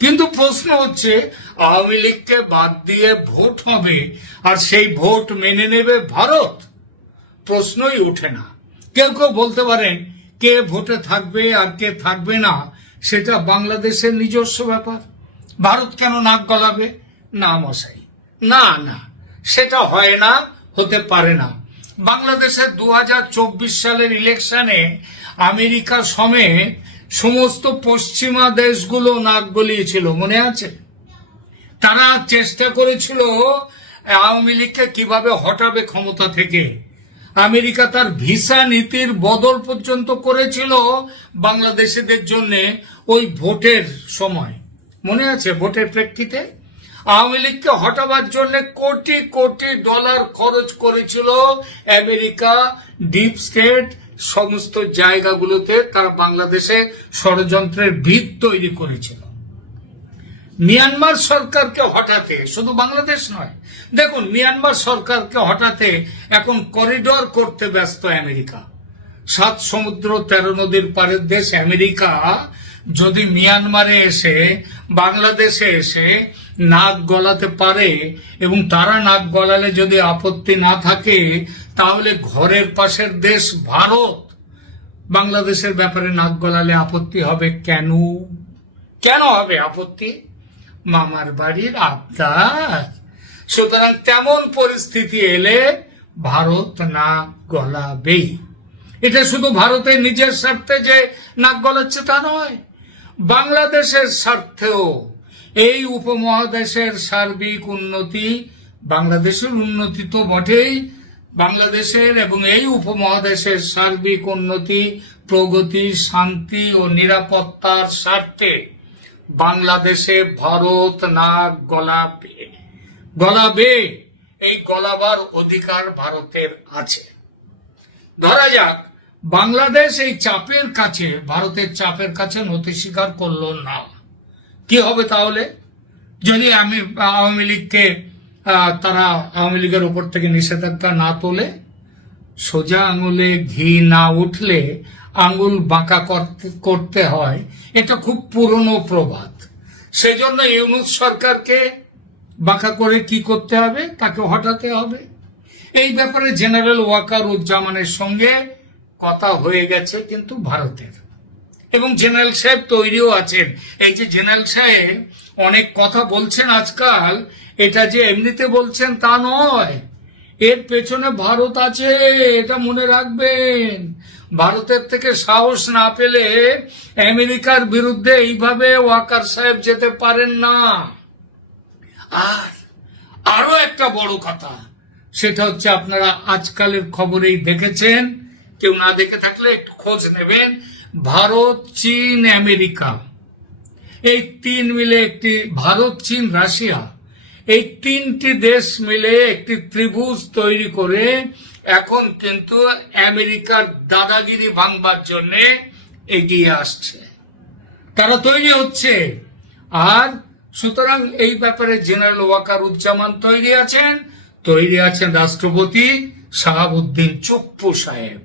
কিন্তু প্রশ্ন হচ্ছে, আওয়ামী লীগকে বাদ দিয়ে ভোট হবে, আর সেই ভোট মেনে নেবে ভারত? প্রশ্নই ওঠে না। কেউ কেউ বলতে পারেন, কে ভোটে থাকবে আর কে থাকবে না, সেটা বাংলাদেশের নিজস্ব ব্যাপার। ভারত কেন নাক গলাবে? না মশাই। না না, সেটা হয় না, হতে পারে না। বাংলাদেশের দু হাজার চব্বিশ সালের ইলেকশনে আমেরিকা সমেত সমস্ত পশ্চিমা দেশগুলো নাক গলিয়েছিল মনে আছে? তারা চেষ্টা করেছিল আওয়ামী লীগকে কীভাবে হটাবে ক্ষমতা থেকে। আমেরিকা তার ভিসা নীতির বদল পর্যন্ত করেছিল বাংলাদেশিদের জন্য ওই ভোটের সময়। মনে আছে ভোটের প্রেক্ষিতে? আওয়ামী লীগকে হটাবার জন্য কোটি কোটি ডলার খরচ করেছিল আমেরিকা, ডিপ স্টেট সমস্ত জায়গাগুলোতে তারা বাংলাদেশে ষড়যন্ত্রের ভিত তৈরি করেছিল। মিয়ানমার সরকারকে হঠাতে, শুধু বাংলাদেশ নয়, দেখুন, মিয়ানমার সরকারকে হঠাতে এখন করিডোর করতে ব্যস্ত আমেরিকা। সাত সমুদ্র, তেরো নদীর পারের দেশ আমেরিকা, যদি মিয়ানমারে এসে, বাংলাদেশে এসে নাক গলাতে পারে এবং তারা নাক গলালে যদি আপত্তি না থাকে তাহলে ঘরের পাশের দেশ ভারত। বাংলাদেশের ব্যাপারে নাক গলালে আপত্তি হবে কেন? কেন হবে আপত্তি? মামার বাড়ির আবদার। সুতরাং তেমন পরিস্থিতি এলে ভারত নাক গলাবেই। এটা শুধু ভারতের নিজের স্বার্থে যে নাক গলাচ্ছে তা নয়, বাংলাদেশের স্বার্থেও এই উপমহাদেশের সার্বিক উন্নতি, বাংলাদেশের উন্নতি তো বটেই বাংলাদেশের এবং এই উপমহাদেশের সার্বিক উন্নতি, প্রগতি, শান্তি ও নিরাপত্তার স্বার্থে বাংলাদেশে ভারত নাক গলাবে গলাবে এই গলাবার অধিকার ভারতের আছে। ধরা যাক, বাংলাদেশ এই চাপের কাছে, ভারতের চাপের কাছে নথি স্বীকার করল না। কি হবে তাহলে? যদি আমি আওয়ামী লীগকে তারা আওয়ামী লীগের উপর থেকে নিষেধাজ্ঞা না তোলে, সোজা আঙুলে ঘি না উঠলে আঙুল বাঁকা করতে হয়। এটা খুব পুরনো প্রবাদ। সেজন্য ইউনুস সরকারকে বাঁকা করে কি করতে হবে? তাকে হটাতে হবে। এই ব্যাপারে জেনারেল ওয়াকার উজ্জামানের সঙ্গে কথা হয়ে গেছে কিন্তু ভারতের। এবং জেনারেল সাহেব তৈরিও আছেন। এই যে জেনারেল সাহেব অনেক কথা বলছেন আজকাল এটা যে এমনিতে বলছেন তা নয়। এর পেছনে ভারত আছে, এটা মনে রাখবেন। ভারতের থেকে সাহস না পেলে আমেরিকার বিরুদ্ধে এইভাবে ওয়াকার সাহেব যেতে পারেন না। আর আরও একটা বড় কথা, সেটা হচ্ছে আপনারা আজকালের খবরেই দেখেছেন, কেউ না দেখে থাকলে একটু খোঁজ নেবেন, ভারত, চীন, আমেরিকা। এই তিন মিলে একটি ভারত, চীন, রাশিয়া। এই তিনটি দেশ মিলে একটি ত্রিভুজ তৈরি করে এখন কিন্তু আমেরিকার দাদাগিরি ভাঙবার জন্য এগিয়ে আসছে। তারা তৈরি হচ্ছে। আর সুতরাং এই ব্যাপারে জেনারেল ওয়াকার উজ্জামান তৈরি আছেন তৈরি আছেন রাষ্ট্রপতি শাহাবুদ্দিন চুপ্পু সাহেব।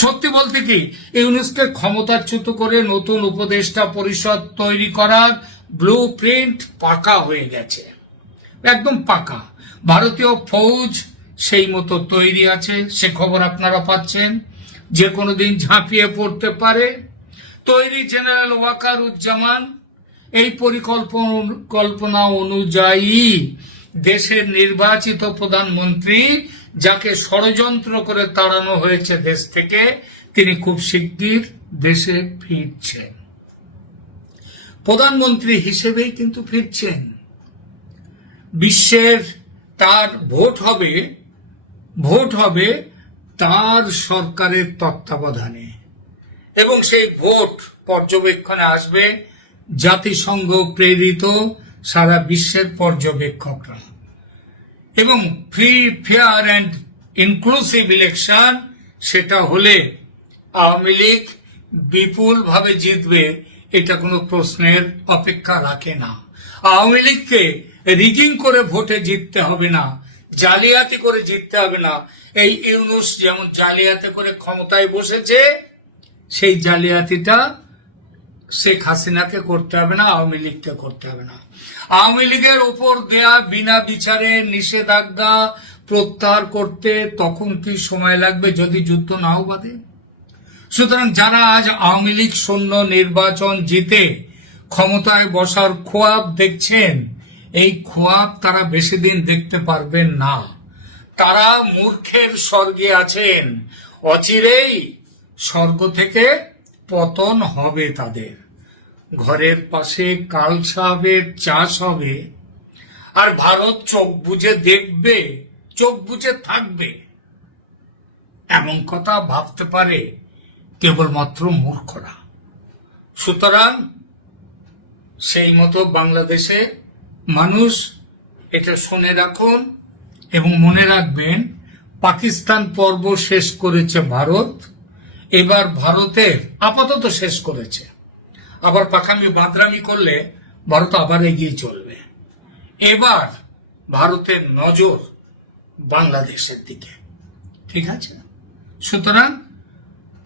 সত্যি বলতে কি, ইউনুসকে ক্ষমতাচ্যুত করে নতুন উপদেষ্টা পরিষদ তৈরি করার ব্লু প্রিন্ট পাকা হয়ে গেছে। একদম পাকা। ভারতীয় ফৌজ সেই মতো তৈরি আছে, সে খবর আপনারা পাচ্ছেন। যে কোনো দিন ঝাঁপিয়ে পড়তে পারে। তৈরি জেনারেল ওয়াকার উজ্জামান এই পরিকল্পনা অনুযায়ী দেশের নির্বাচিত প্রধানমন্ত্রী যাকে ষড়যন্ত্র করে তাড়ানো হয়েছে দেশ থেকে, তিনি খুব শিগগির দেশে ফিরছেন। প্রধানমন্ত্রী হিসেবেই কিন্তু ফিরছেন। বিশ্বের তার ভোট হবে ভোট হবে তার সরকারের তত্ত্বাবধানে। এবং সেই ভোট পর্যবেক্ষণে আসবে জাতিসংঘ প্রেরিত সারা বিশ্বের পর্যবেক্ষকরা। এবং free, fair and inclusive election, সেটা হলে আওয়ামী লীগ বিপুলভাবে জিতবে এটা কোনো প্রশ্নের অপেক্ষা রাখে না। আওয়ামী লীগকে রিগিং করে ভোটে জিততে হবে না, জালিয়াতি করে জিততে হবে না। এই ইউনুস যেমন জালিয়াতি করে ক্ষমতায় বসেছে, সেই জালিয়াতিটা শেখ হাসিনাকে করতে হবে না, আওয়ামী লীগকে করতে হবে না। আওয়ামী লীগের ওপর দেয়া বিনা বিচারে নিষেধাজ্ঞা প্রত্যাহার করতে তখন কি সময় লাগবে যদি যুদ্ধ নাও বাঁধে? সুতরাং যারা আজ আওয়ামী লীগ শূন্য নির্বাচন জিতে ক্ষমতায় বসার খোয়াব দেখছেন, এই খোয়াব তারা বেশি দিন দেখতে পারবেন না। তারা মূর্খের স্বর্গে আছেন, অচিরেই স্বর্গ থেকে পতন হবে তাদের। ঘরের পাশে কাল সাহেবের চাষ হবে, আর ভারত চোখ বুজে দেখবে, চোখ বুজে থাকবে। এমন কথা ভাবতে পারে কেবলমাত্র মূর্খরা। সুতরাং সেই মতো বাংলাদেশে মানুষ এটা শুনে রাখুন এবং মনে রাখবেন, পাকিস্তান পর্ব শেষ করেছে ভারত, এবার ভারতের আপাতত শেষ করেছে। আবার পাখামি বাদরামি করলে ভারত আবার এগিয়ে চলবে। এবার ভারতের নজর বাংলাদেশের দিকে। ঠিক আছে? সুতরাং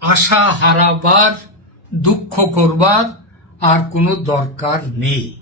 আশা হারাবার দুঃখ করবার আর কোনো দরকার নেই।